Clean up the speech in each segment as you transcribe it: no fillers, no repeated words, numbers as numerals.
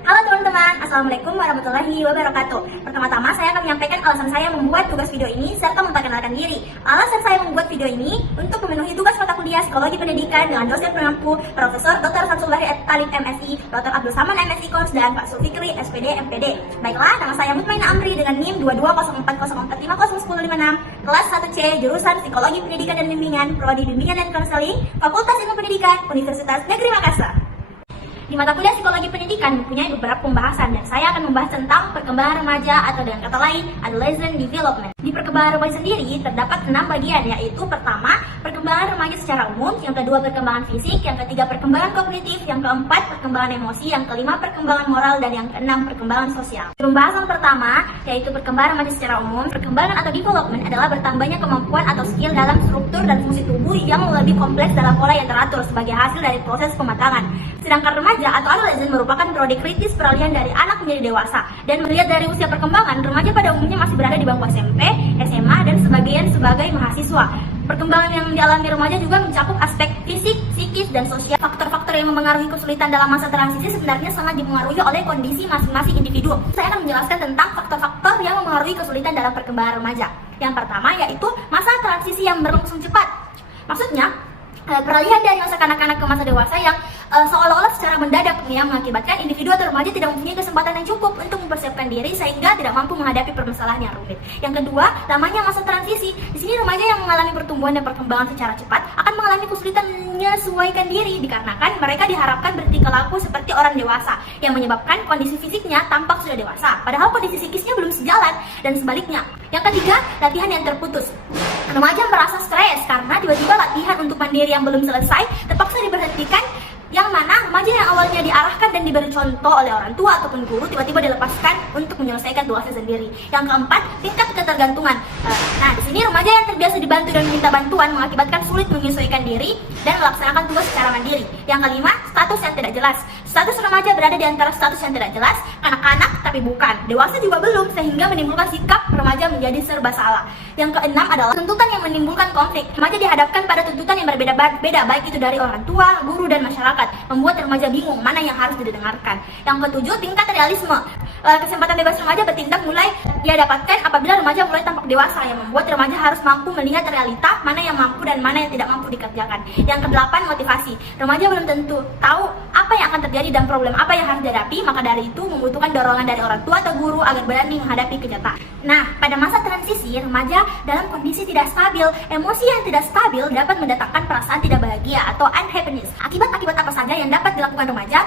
Halo teman-teman, Assalamualaikum warahmatullahi wabarakatuh. Pertama-tama saya akan menyampaikan alasan saya membuat tugas video ini serta memperkenalkan diri. Alasan saya membuat video ini untuk memenuhi tugas mata kuliah Psikologi Pendidikan dengan dosen pengampu Profesor Dr. Samsullahi Talib MSI, Dr. Abdul Saman MSI Kors, dan Pak Sulfikri SPD MPD. Baiklah, nama saya Mutmainah Amri dengan NIM 220404501056, kelas 1C, jurusan Psikologi Pendidikan dan Bimbingan, Prodi Bimbingan dan Konseling, Fakultas Ilmu Pendidikan, Universitas Negeri Makassar. Di mata kuliah Psikologi Pendidikan mempunyai beberapa pembahasan dan saya akan membahas tentang perkembangan remaja atau dengan kata lain adolescent development. Di perkembangan remaja sendiri terdapat 6 bagian, yaitu pertama, perkembangan remaja secara umum, yang kedua perkembangan fisik, yang ketiga perkembangan kognitif, yang keempat perkembangan emosi, yang kelima perkembangan moral, dan yang keenam perkembangan sosial. Pembahasan pertama, yaitu perkembangan remaja secara umum. Perkembangan atau development adalah bertambahnya kemampuan atau skill dalam struktur dan fungsi tubuh yang lebih kompleks dalam pola yang teratur sebagai hasil dari proses pematangan. Sedangkan remaja atau adolescent merupakan periode kritis peralihan dari anak menjadi dewasa. Dan melihat dari usia perkembangan, remaja pada umumnya masih berada di bangku SMP, SMA, dan sebagian sebagai mahasiswa. Perkembangan yang dialami remaja juga mencakup aspek fisik, psikis, dan sosial. Faktor-faktor yang mempengaruhi kesulitan dalam masa transisi sebenarnya sangat dipengaruhi oleh kondisi masing-masing individu. Saya akan menjelaskan tentang faktor-faktor yang mempengaruhi kesulitan dalam perkembangan remaja. Yang pertama yaitu masa transisi yang berlangsung cepat. Maksudnya, peralihan dari masa kanak-kanak ke masa dewasa yang seolah-olah secara mendadak yang mengakibatkan individu atau remaja tidak mempunyai kesempatan yang cukup untuk mempersiapkan diri sehingga tidak mampu menghadapi permasalahan yang rumit. Yang kedua, lamanya masa transisi. Di sini remaja yang mengalami pertumbuhan dan perkembangan secara cepat akan mengalami kesulitan menyesuaikan diri dikarenakan mereka diharapkan bertingkah laku seperti orang dewasa yang menyebabkan kondisi fisiknya tampak sudah dewasa, padahal kondisi psikisnya belum sejalan dan sebaliknya. Yang ketiga, latihan yang terputus. Remaja merasa stres karena tiba-tiba latihan untuk mandiri yang belum selesai terpaksa diberhentikan, yang mana remaja yang awalnya diarahkan dan diberi contoh oleh orang tua ataupun guru tiba-tiba dilepaskan untuk menyelesaikan tugasnya sendiri. Yang keempat, tingkat ketergantungan. Nah, di sini remaja yang terbiasa dibantu dan meminta bantuan mengakibatkan sulit menyesuaikan diri dan melaksanakan tugas secara mandiri. Yang kelima, status yang tidak jelas. Status remaja berada di antara status yang tidak jelas, kanak-kanak tapi bukan, dewasa juga belum, sehingga menimbulkan sikap remaja menjadi serba salah. Yang keenam adalah tuntutan yang menimbulkan konflik. Remaja dihadapkan pada tuntutan yang berbeda-beda, baik itu dari orang tua, guru, dan masyarakat, membuat remaja bingung mana yang harus didengarkan. Yang ketujuh, tingkat realisme. Kesempatan bebas remaja bertindak mulai ia dapatkan apabila remaja mulai tampak dewasa, yang membuat remaja harus mampu melihat realita mana yang mampu dan mana yang tidak mampu dikerjakan. Yang kedelapan, motivasi. Remaja belum tentu tahu apa yang akan terjadi dan problem apa yang harus dihadapi, maka dari itu membutuhkan dorongan dari orang tua atau guru agar berani menghadapi kenyataan. Nah, pada masa transisi, remaja dalam kondisi tidak stabil. Emosi yang tidak stabil dapat mendatangkan perasaan tidak bahagia atau unhappiness. Akibat-akibat apa saja yang dapat dilakukan remaja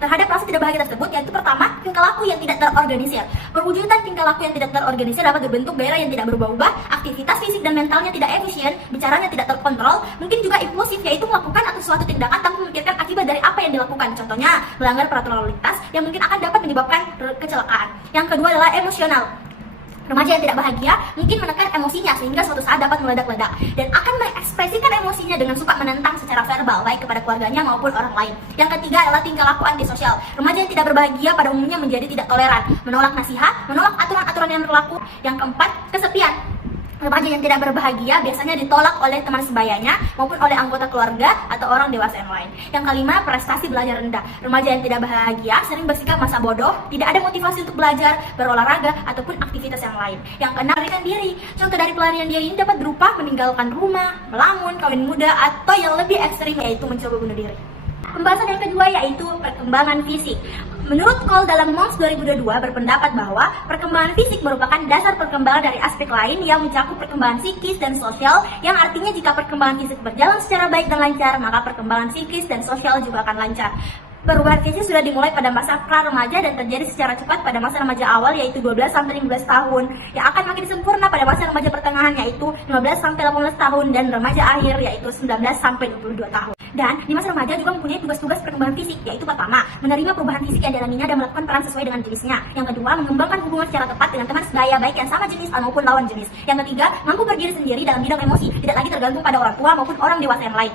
terhadap rasa tidak bahagia tersebut? Yaitu pertama, tingkah laku yang tidak terorganisir. Perwujudan tingkah laku yang tidak terorganisir dapat berbentuk gairah yang tidak berubah-ubah, aktivitas fisik dan mentalnya tidak efisien, bicaranya tidak terkontrol, mungkin juga impulsif, yaitu melakukan atau suatu tindakan tanpa memikirkan akibat dari apa yang dilakukan. Contohnya, melanggar peraturan lalu lintas yang mungkin akan dapat menyebabkan kecelakaan. Yang kedua adalah emosional. Remaja yang tidak bahagia mungkin menekan emosinya sehingga suatu saat dapat meledak-ledak dan akan mengekspresikan emosinya dengan suka menentang secara verbal baik kepada keluarganya maupun orang lain. Yang ketiga adalah tingkah laku antisosial. Remaja yang tidak berbahagia pada umumnya menjadi tidak toleran, menolak nasihat, menolak aturan-aturan yang berlaku. Yang keempat, kesepian. Remaja yang tidak berbahagia biasanya ditolak oleh teman sebayanya maupun oleh anggota keluarga atau orang dewasa yang lain. Yang kelima, prestasi belajar rendah. Remaja yang tidak bahagia sering bersikap masa bodoh, tidak ada motivasi untuk belajar, berolahraga, ataupun aktivitas yang lain. Yang keenam, melarikan diri. Contoh dari pelarian diri ini dapat berupa meninggalkan rumah, melamun, kawin muda, atau yang lebih ekstrim yaitu mencoba bunuh diri. Pembahasan yang kedua yaitu perkembangan fisik. Menurut Cole dalam Monks 2022 berpendapat bahwa perkembangan fisik merupakan dasar perkembangan dari aspek lain yang mencakup perkembangan psikis dan sosial, yang artinya jika perkembangan fisik berjalan secara baik dan lancar, maka perkembangan psikis dan sosial juga akan lancar. Perubahan fisik sudah dimulai pada masa pra-remaja dan terjadi secara cepat pada masa remaja awal yaitu 12-15 tahun, yang akan makin sempurna pada masa remaja pertengahan yaitu 15-18 tahun dan remaja akhir yaitu 19-22 tahun. Dan di masa remaja juga mempunyai tugas-tugas perkembangan fisik, yaitu pertama, menerima perubahan fisik yang dialaminya dan melakukan peran sesuai dengan jenisnya. Yang kedua, mengembangkan hubungan secara tepat dengan teman sebaya baik yang sama jenis maupun lawan jenis. Yang ketiga, mampu berdiri sendiri dalam bidang emosi, tidak lagi tergantung pada orang tua maupun orang dewasa yang lain.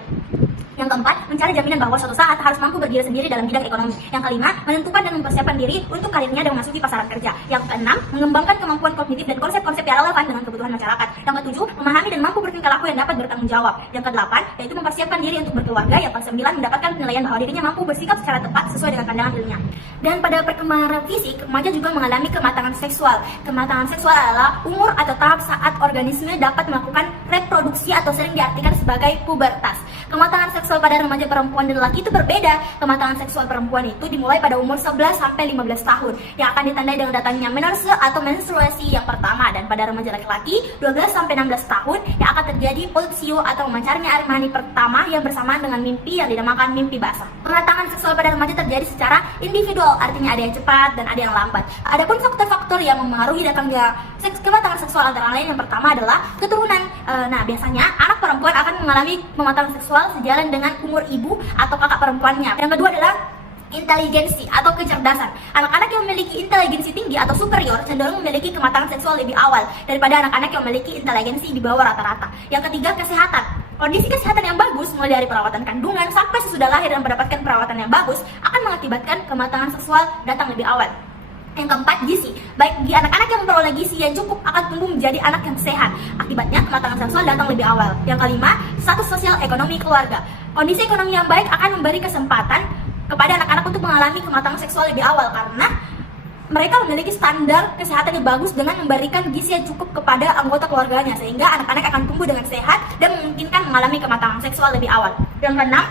Yang keempat, mencari jaminan bahwa suatu saat harus mampu berdiri sendiri dalam bidang ekonomi. Yang kelima, menentukan dan mempersiapkan diri untuk karirnya dan memasuki pasaran kerja. Yang keenam, mengembangkan kemampuan kognitif dan konsep-konsep yang relevan dengan kebutuhan masyarakat. Yang ketujuh, memahami dan mampu bertingkah laku yang dapat bertanggung jawab. Yang kedelapan, yaitu mempersiapkan diri untuk berkeluarga. Yang kesembilan, mendapatkan penilaian bahwa dirinya mampu bersikap secara tepat sesuai dengan pandangan ilmiah. Dan pada perkembangan fisik, remaja juga mengalami kematangan seksual. Kematangan seksual adalah umur atau tahap saat organisme dapat melakukan reproduksi atau sering diartikan sebagai pubertas. Kematangan seksual pada remaja perempuan dan laki itu berbeda. Kematangan seksual perempuan itu dimulai pada umur 11 sampai 15 tahun yang akan ditandai dengan datangnya menarse atau menstruasi yang pertama, dan pada remaja laki-laki 12 sampai 16 tahun yang akan terjadi pulsio atau memancarnya air mani pertama yang bersamaan dengan mimpi yang dinamakan mimpi basah. Kematangan seksual pada remaja terjadi secara individual, artinya ada yang cepat dan ada yang lambat. Adapun faktor-faktor yang mempengaruhi datangnya kematangan seksual antara lain yang pertama adalah keturunan. Nah, biasanya anak perempuan akan mengalami kematangan seksual sejalan dengan umur ibu atau kakak perempuannya. Yang kedua adalah inteligensi atau kecerdasan. Anak-anak yang memiliki inteligensi tinggi atau superior cenderung memiliki kematangan seksual lebih awal daripada anak-anak yang memiliki inteligensi di bawah rata-rata. Yang ketiga, kesehatan. Kondisi kesehatan yang bagus, mulai dari perawatan kandungan sampai sesudah lahir dan mendapatkan perawatan yang bagus, akan mengakibatkan kematangan seksual datang lebih awal. Yang keempat, gizi. Baik bagi anak-anak yang memperoleh gizi yang cukup akan tumbuh menjadi anak yang sehat. Akibatnya, kematangan seksual datang lebih awal. Yang kelima, status sosial ekonomi keluarga. Kondisi ekonomi yang baik akan memberi kesempatan kepada anak-anak untuk mengalami kematangan seksual lebih awal karena mereka memiliki standar kesehatan yang bagus dengan memberikan gizi yang cukup kepada anggota keluarganya, sehingga anak-anak akan tumbuh dengan sehat dan memungkinkan mengalami kematangan seksual lebih awal. Yang keenam,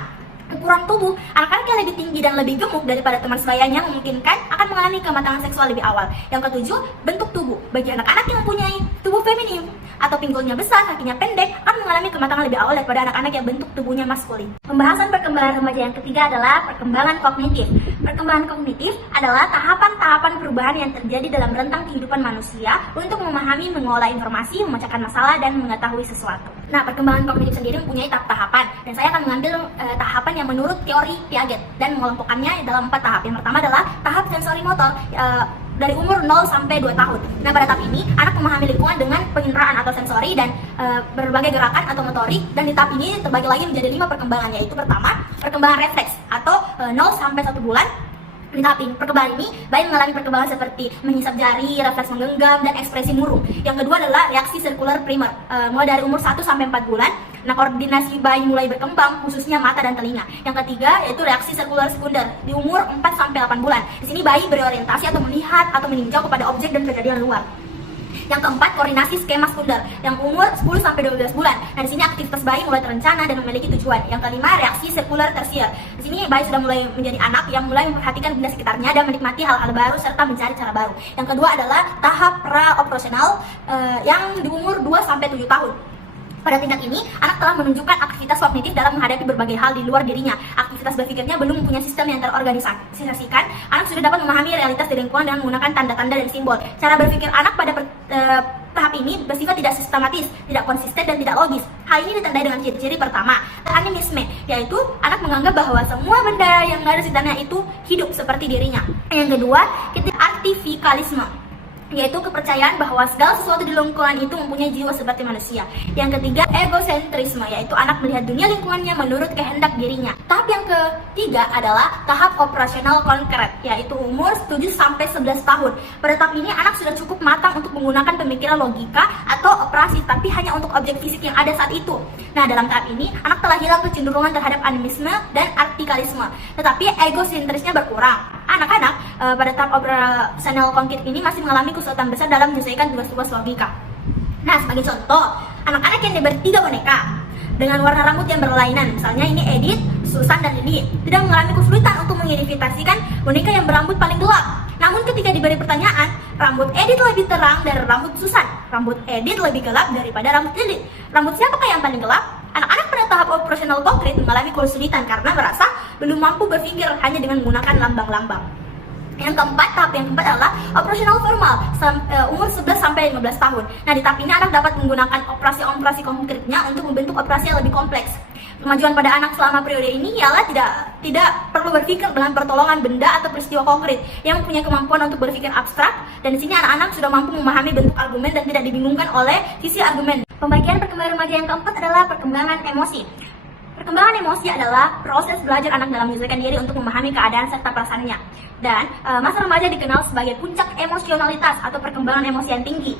ukuran tubuh. Anak-anak yang lebih tinggi dan lebih gemuk daripada teman sebayanya memungkinkan akan mengalami kematangan seksual lebih awal. Yang ketujuh, bentuk tubuh. Bagi anak-anak yang mempunyai tubuh feminim atau pinggulnya besar, kakinya pendek, akan mengalami kematangan lebih awal daripada anak-anak yang bentuk tubuhnya maskulin. Pembahasan perkembangan remaja yang ketiga adalah perkembangan kognitif. Perkembangan kognitif adalah tahapan-tahapan perubahan yang terjadi dalam rentang kehidupan manusia untuk memahami, mengolah informasi, memecahkan masalah, dan mengetahui sesuatu. Nah, perkembangan kognitif sendiri mempunyai tahap-tahapan, dan saya akan mengambil tahapan yang menurut teori Piaget dan mengelompokkannya dalam 4 tahap. Yang pertama adalah tahap sensori motor, dari umur 0 sampai 2 tahun. Nah, pada tahap ini anak memahami lingkungan dengan penginderaan atau sensori dan berbagai gerakan atau motorik, dan di tahap ini terbagi lagi menjadi 5 perkembangan, yaitu pertama, perkembangan refleks atau 0 sampai 1 bulan. Di tahap ini, perkembangan ini bayi mengalami perkembangan seperti menghisap jari, refleks menggenggam, dan ekspresi murung. Yang kedua adalah reaksi sirkular primer, mulai dari umur 1 sampai 4 bulan. Nah, koordinasi bayi mulai berkembang, khususnya mata dan telinga. Yang ketiga yaitu reaksi sirkular sekunder di umur 4 sampai 8 bulan. Di sini bayi berorientasi atau melihat atau meninjau kepada objek dan kejadian luar. Yang keempat, koordinasi skema sekunder yang umur 10 sampai 12 bulan. Nah, di sini aktivitas bayi mulai terencana dan memiliki tujuan. Yang kelima, reaksi sirkular tersier. Di sini bayi sudah mulai menjadi anak yang mulai memperhatikan benda sekitarnya dan menikmati hal-hal baru serta mencari cara baru. Yang kedua adalah tahap pra-operasional yang di umur 2 sampai 7 tahun. Pada tingkat ini, anak telah menunjukkan aktivitas kognitif dalam menghadapi berbagai hal di luar dirinya. Aktivitas berpikirnya belum mempunyai sistem yang terorganisasikan. Anak sudah dapat memahami realitas di lingkungan dengan menggunakan tanda-tanda dan simbol. Cara berpikir anak pada tahap ini bersifat tidak sistematis, tidak konsisten, dan tidak logis. Hal ini ditandai dengan ciri-ciri pertama, animisme, yaitu anak menganggap bahwa semua benda yang ada di sekitarnya itu hidup seperti dirinya. Yang kedua, artifikalisme, yaitu kepercayaan bahwa segala sesuatu di lingkungan itu mempunyai jiwa seperti manusia. Yang ketiga, egosentrisme, yaitu anak melihat dunia lingkungannya menurut kehendak dirinya. Tahap yang ketiga adalah tahap operasional konkret, yaitu umur 7 sampai 11 tahun. Pada tahap ini, anak sudah cukup matang untuk menggunakan pemikiran logika atau operasi, tapi hanya untuk objek fisik yang ada saat itu. Nah, dalam tahap ini, anak telah hilang kecenderungan terhadap animisme dan artikalisme, tetapi egosentrisnya berkurang. Anak-anak pada tahap operasional konkret ini masih mengalami kesulitan besar dalam menyelesaikan tugas-tugas logika. Nah, sebagai contoh, anak-anak yang diberi 3 boneka dengan warna rambut yang berlainan, misalnya ini Edith, Susan, dan Lily, tidak mengalami kesulitan untuk mengidentifikasikan boneka yang berambut paling gelap. Namun ketika diberi pertanyaan, rambut Edith lebih terang dari rambut Susan, rambut Edith lebih gelap daripada rambut Lily, rambut siapakah yang paling gelap? Anak-anak pada tahap operasional konkret mengalami kesulitan karena merasa belum mampu berpikir hanya dengan menggunakan lambang-lambang. Yang keempat, tahap yang keempat adalah operasional formal, umur 11 sampai 15 tahun. Nah, di tahap ini anak dapat menggunakan operasi-operasi konkretnya untuk membentuk operasi yang lebih kompleks. Kemajuan pada anak selama periode ini ialah tidak perlu berpikir dengan pertolongan benda atau peristiwa konkret, yang mempunyai kemampuan untuk berpikir abstrak, dan di sini anak-anak sudah mampu memahami bentuk argumen dan tidak dibingungkan oleh sisi argumen. Pembagian perkembangan remaja yang keempat adalah perkembangan emosi. Perkembangan emosi adalah proses belajar anak dalam menyesuaikan diri untuk memahami keadaan serta perasaannya. Dan masa remaja dikenal sebagai puncak emosionalitas atau perkembangan emosi yang tinggi.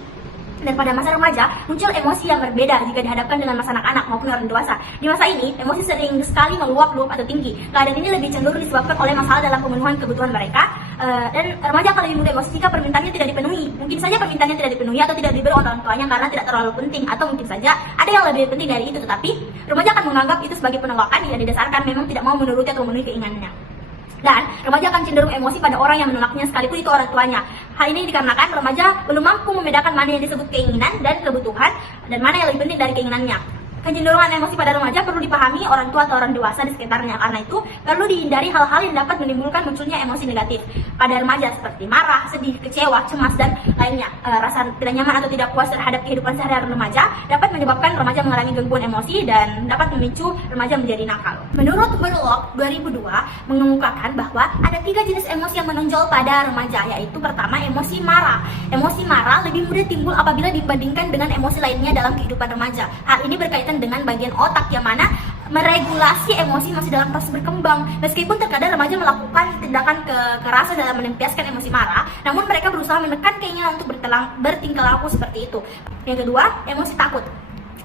Dan pada masa remaja, muncul emosi yang berbeda jika dihadapkan dengan masa anak-anak maupun orang dewasa. Di masa ini, emosi sering sekali meluap-luap atau tinggi. Keadaan ini lebih cenderung disebabkan oleh masalah dalam pemenuhan kebutuhan mereka. Dan remaja akan lebih mudah emosi jika permintaannya tidak dipenuhi. Mungkin saja permintaannya tidak dipenuhi atau tidak diberi orang tuanya karena tidak terlalu penting. Atau mungkin saja ada yang lebih penting dari itu. Tetapi, remaja akan menganggap itu sebagai penolakan yang didasarkan memang tidak mau menuruti atau memenuhi keinginannya. Dan remaja akan cenderung emosi pada orang yang menolaknya sekalipun itu orang tuanya. Hal ini dikarenakan remaja belum mampu membedakan mana yang disebut keinginan dan kebutuhan dan mana yang lebih penting dari keinginannya. Kecenderungan emosi pada remaja perlu dipahami orang tua atau orang dewasa di sekitarnya. Karena itu perlu dihindari hal-hal yang dapat menimbulkan munculnya emosi negatif pada remaja seperti marah, sedih, kecewa, cemas, dan lainnya. Rasa tidak nyaman atau tidak puas terhadap kehidupan sehari-hari remaja dapat menyebabkan remaja mengalami gangguan emosi dan dapat memicu remaja menjadi nakal. Menurut Berlock 2002 mengemukakan bahwa ada 3 jenis emosi yang menonjol pada remaja, yaitu pertama emosi marah. Emosi marah lebih mudah timbul apabila dibandingkan dengan emosi lainnya dalam kehidupan remaja. Hal ini berkaitan dengan bagian otak yang mana meregulasi emosi masih dalam proses berkembang. Meskipun terkadang remaja melakukan tindakan kekerasan dalam melampiaskan emosi marah, namun mereka berusaha menekan keinginan untuk bertingkah laku seperti itu. Yang kedua, emosi takut.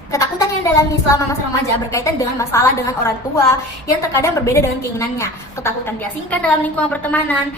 Ketakutan yang dialami selama masa remaja berkaitan dengan masalah dengan orang tua yang terkadang berbeda dengan keinginannya. Ketakutan diasingkan dalam lingkungan pertemanan,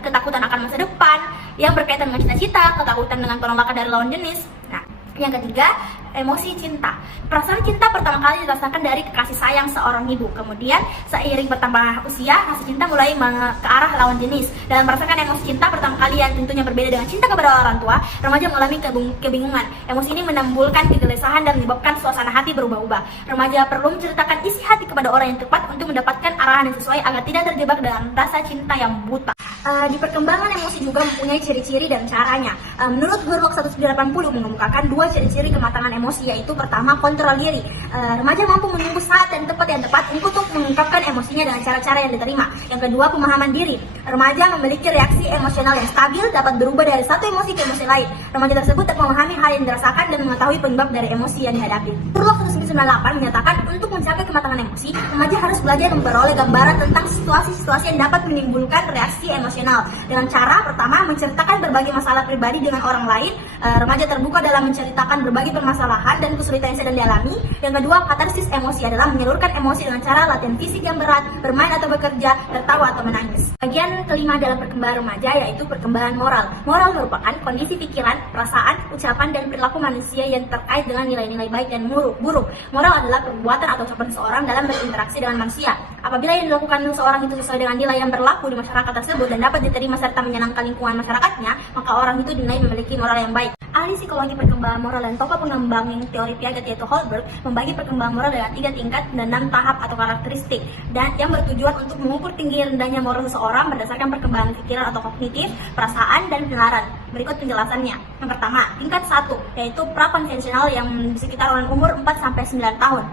ketakutan akan masa depan yang berkaitan dengan cita-cita, ketakutan dengan penolakan dari lawan jenis. Nah, yang ketiga, emosi cinta. Perasaan cinta pertama kali dirasakan dari kasih sayang seorang ibu. Kemudian, seiring bertambah usia, rasa cinta mulai ke arah lawan jenis. Dalam merasakan emosi cinta pertama kali yang tentunya berbeda dengan cinta kepada orang tua, remaja mengalami kebingungan. Emosi ini menimbulkan kegelisahan dan menyebabkan suasana hati berubah-ubah. Remaja perlu menceritakan isi hati kepada orang yang tepat untuk mendapatkan arahan yang sesuai agar tidak terjebak dalam rasa cinta yang buta. Di perkembangan emosi juga mempunyai ciri-ciri dan caranya. Menurut Berlock 1980 mengemukakan 2 ciri-ciri kematangan emosi, yaitu pertama, kontrol diri. Remaja mampu menunggu saat dan tempat yang tepat untuk mengungkapkan emosinya dengan cara-cara yang diterima. Yang kedua, pemahaman diri. Remaja memiliki reaksi emosional yang stabil, dapat berubah dari satu emosi ke emosi lain. Remaja tersebut dapat memahami hal yang dirasakan dan mengetahui penyebab dari emosi yang dihadapi. Berlock 1998 menyatakan untuk mencapai kematangan emosi, remaja harus belajar memperoleh gambaran tentang situasi-situasi yang dapat menimbulkan reaksi emosional. Dengan cara pertama, menceritakan berbagai masalah pribadi dengan orang lain. Remaja terbuka dalam menceritakan berbagai permasalahan dan kesulitan yang sedang dialami. Yang kedua, katarsis emosi adalah menyalurkan emosi dengan cara latihan fisik yang berat, bermain atau bekerja, tertawa atau menangis. Bagian kelima dalam perkembangan remaja yaitu perkembangan moral. Moral merupakan kondisi pikiran, perasaan, ucapan, dan perilaku manusia yang terkait dengan nilai-nilai baik dan buruk. Moral adalah perbuatan atau ucapan seseorang dalam berinteraksi dengan manusia. Apabila yang dilakukan seseorang itu sesuai dengan nilai yang berlaku di masyarakat tersebut dan dapat diterima serta menyenangkan lingkungan masyarakatnya, maka orang itu dinilai memiliki moral yang baik. Ahli psikologi perkembangan moral dan tokoh pengembang teori Piaget yaitu Holberg membagi perkembangan moral dalam 3 tingkat dan 6 tahap atau karakteristik, dan yang bertujuan untuk mengukur tinggi rendahnya moral seseorang berdasarkan perkembangan pikiran atau kognitif, perasaan, dan penalaran. Berikut penjelasannya. Yang pertama, tingkat 1 yaitu prakonvensional yang sekitar orang umur 4-9 tahun.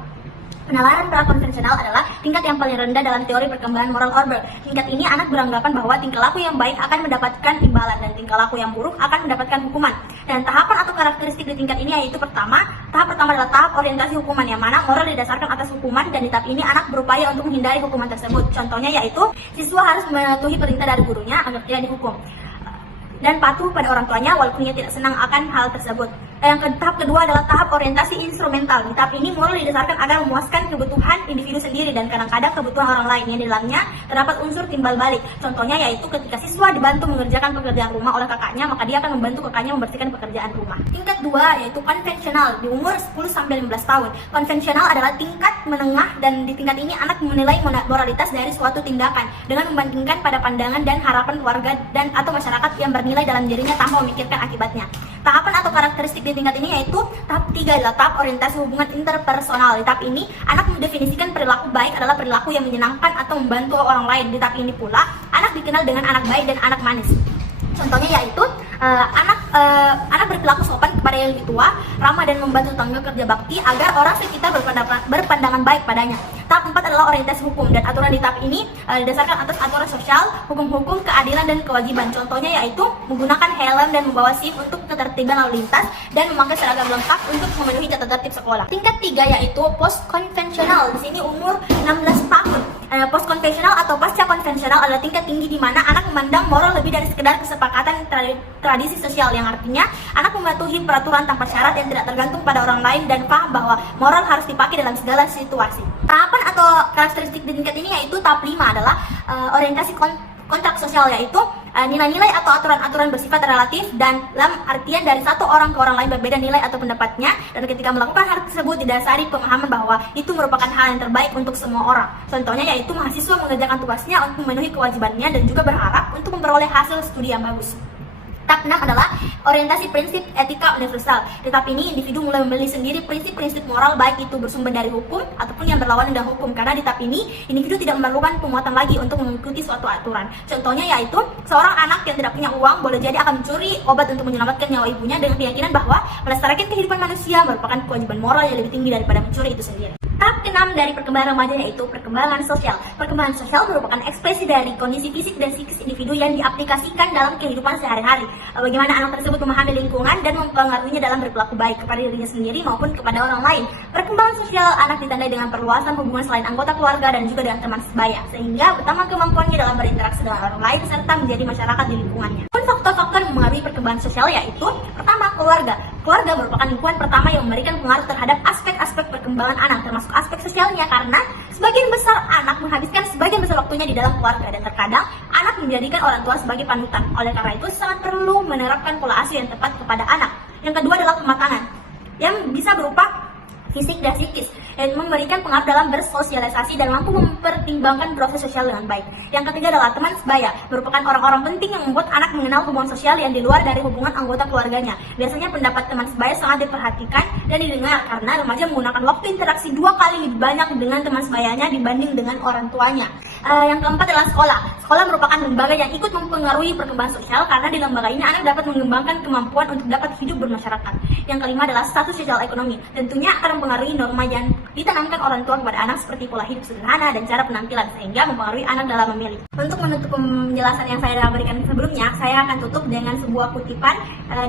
Penalaran prakonvensional adalah tingkat yang paling rendah dalam teori perkembangan moral Holberg. Tingkat ini anak beranggapan bahwa tingkah laku yang baik akan mendapatkan imbalan dan tingkah laku yang buruk akan mendapatkan hukuman. Dan tahapan atau karakteristik di tingkat ini yaitu tahap pertama adalah tahap orientasi hukuman, yang mana moral didasarkan atas hukuman, dan di tahap ini anak berupaya untuk menghindari hukuman tersebut. Contohnya yaitu siswa harus mematuhi perintah dari gurunya agar tidak dihukum dan patuh pada orang tuanya walaupun ia tidak senang akan hal tersebut. Tahap kedua adalah tahap orientasi instrumental. Di tahap ini moral didasarkan agar memuaskan kebutuhan individu sendiri dan kadang-kadang kebutuhan orang lain, yang di dalamnya terdapat unsur timbal balik. Contohnya yaitu ketika siswa dibantu mengerjakan pekerjaan rumah oleh kakaknya, maka dia akan membantu kakaknya membersihkan pekerjaan rumah. Tingkat 2 yaitu konvensional di umur 10-15 tahun. Konvensional adalah tingkat menengah, dan di tingkat ini anak menilai moralitas dari suatu tindakan dengan membandingkan pada pandangan dan harapan keluarga dan atau masyarakat yang bernilai dalam dirinya tanpa memikirkan akibatnya. Tahapan atau karakteristik di tingkat ini yaitu tahap 3 adalah tahap orientasi hubungan interpersonal. Di tahap ini anak mendefinisikan perilaku baik adalah perilaku yang menyenangkan atau membantu orang lain. Di tahap ini pula anak dikenal dengan anak baik dan anak manis. Contohnya yaitu anak berperilaku sopan kepada yang lebih tua, ramah dan membantu tetangga, kerja bakti agar orang sekitar berpandangan baik padanya. Tahap 4 adalah orientasi hukum, dan aturan di tahap ini didasarkan atas aturan sosial, hukum-hukum, keadilan, dan kewajiban. Contohnya yaitu menggunakan helm dan membawa SIM untuk ketertiban lalu lintas, dan memakai seragam lengkap untuk memenuhi tata tertib sekolah. Tingkat 3 yaitu post konvensional. Di sini umur 16 tahun. Post konvensional atau pasca konvensional adalah tingkat tinggi di mana anak memandang moral lebih dari sekedar kesepakatan tradisi sosial, yang artinya anak mematuhi peraturan tanpa syarat yang tidak tergantung pada orang lain dan paham bahwa moral harus dipakai dalam segala situasi. Tahapan atau karakteristik di tingkat ini yaitu tahap 5 adalah orientasi kontrak sosial, yaitu nilai-nilai atau aturan-aturan bersifat relatif dan dalam artian dari satu orang ke orang lain berbeda nilai atau pendapatnya, dan ketika melakukan hal tersebut didasari pemahaman bahwa itu merupakan hal yang terbaik untuk semua orang. Contohnya yaitu mahasiswa mengerjakan tugasnya untuk memenuhi kewajibannya dan juga berharap untuk memperoleh hasil studi yang bagus. Tahap 6 adalah orientasi prinsip etika universal. Di tahap ini, individu mulai memilih sendiri prinsip-prinsip moral, baik itu bersumber dari hukum ataupun yang berlawanan dengan hukum. Karena di tahap ini, individu tidak memerlukan penguatan lagi untuk mengikuti suatu aturan. Contohnya yaitu, seorang anak yang tidak punya uang boleh jadi akan mencuri obat untuk menyelamatkan nyawa ibunya dengan keyakinan bahwa melestarikan kehidupan manusia merupakan kewajiban moral yang lebih tinggi daripada mencuri itu sendiri. Tahap ke-6 dari perkembangan remaja yaitu perkembangan sosial. Perkembangan sosial merupakan ekspresi dari kondisi fisik dan psikis individu yang diaplikasikan dalam kehidupan sehari-hari. Bagaimana anak tersebut memahami lingkungan dan mempengaruhinya dalam berperilaku baik kepada dirinya sendiri maupun kepada orang lain. Perkembangan sosial anak ditandai dengan perluasan hubungan selain anggota keluarga dan juga dengan teman sebaya, sehingga bertambah kemampuannya dalam berinteraksi dengan orang lain serta menjadi masyarakat di lingkungannya. Faktor-faktor yang mempengaruhi perkembangan sosial yaitu pertama, keluarga. Keluarga merupakan lingkungan pertama yang memberikan pengaruh terhadap aspek-aspek perkembangan anak, termasuk aspek sosialnya, karena sebagian besar anak menghabiskan sebagian besar waktunya di dalam keluarga, dan terkadang anak menjadikan orang tua sebagai panutan. Oleh karena itu sangat perlu menerapkan pola asuh yang tepat kepada anak. Yang kedua adalah kematangan, yang bisa berupa fisik dan psikis, dan memberikan pengaruh dalam bersosialisasi dan mampu mempertimbangkan proses sosial dengan baik. Yang ketiga adalah teman sebaya, merupakan orang-orang penting yang membuat anak mengenal hubungan sosial yang di luar dari hubungan anggota keluarganya. Biasanya pendapat teman sebaya sangat diperhatikan dan didengar karena remaja menggunakan waktu interaksi 2 kali lebih banyak dengan teman sebayanya dibanding dengan orang tuanya. Yang keempat adalah sekolah. Sekolah merupakan lembaga yang ikut mempengaruhi perkembangan sosial karena di lembaga ini anak dapat mengembangkan kemampuan untuk dapat hidup bermasyarakat. Yang kelima adalah status sosial ekonomi. Tentunya akan mempengaruhi norma yang ditanamkan orang tua kepada anak seperti pola hidup sederhana dan cara penampilan, sehingga mempengaruhi anak dalam memilih. Untuk menutup penjelasan yang saya berikan sebelumnya, saya akan tutup dengan sebuah kutipan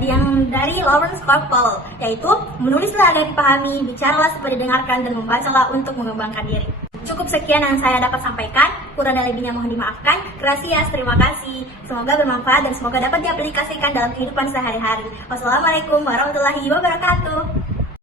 yang dari Lawrence Kornwell, yaitu menulislah agar dipahami, bicaralah supaya didengarkan, dan membacalah untuk mengembangkan diri. Cukup sekian yang saya dapat sampaikan, kurang dan lebihnya mohon dimaafkan. Gracias, terima kasih. Semoga bermanfaat dan semoga dapat diaplikasikan dalam kehidupan sehari-hari. Wassalamualaikum warahmatullahi wabarakatuh.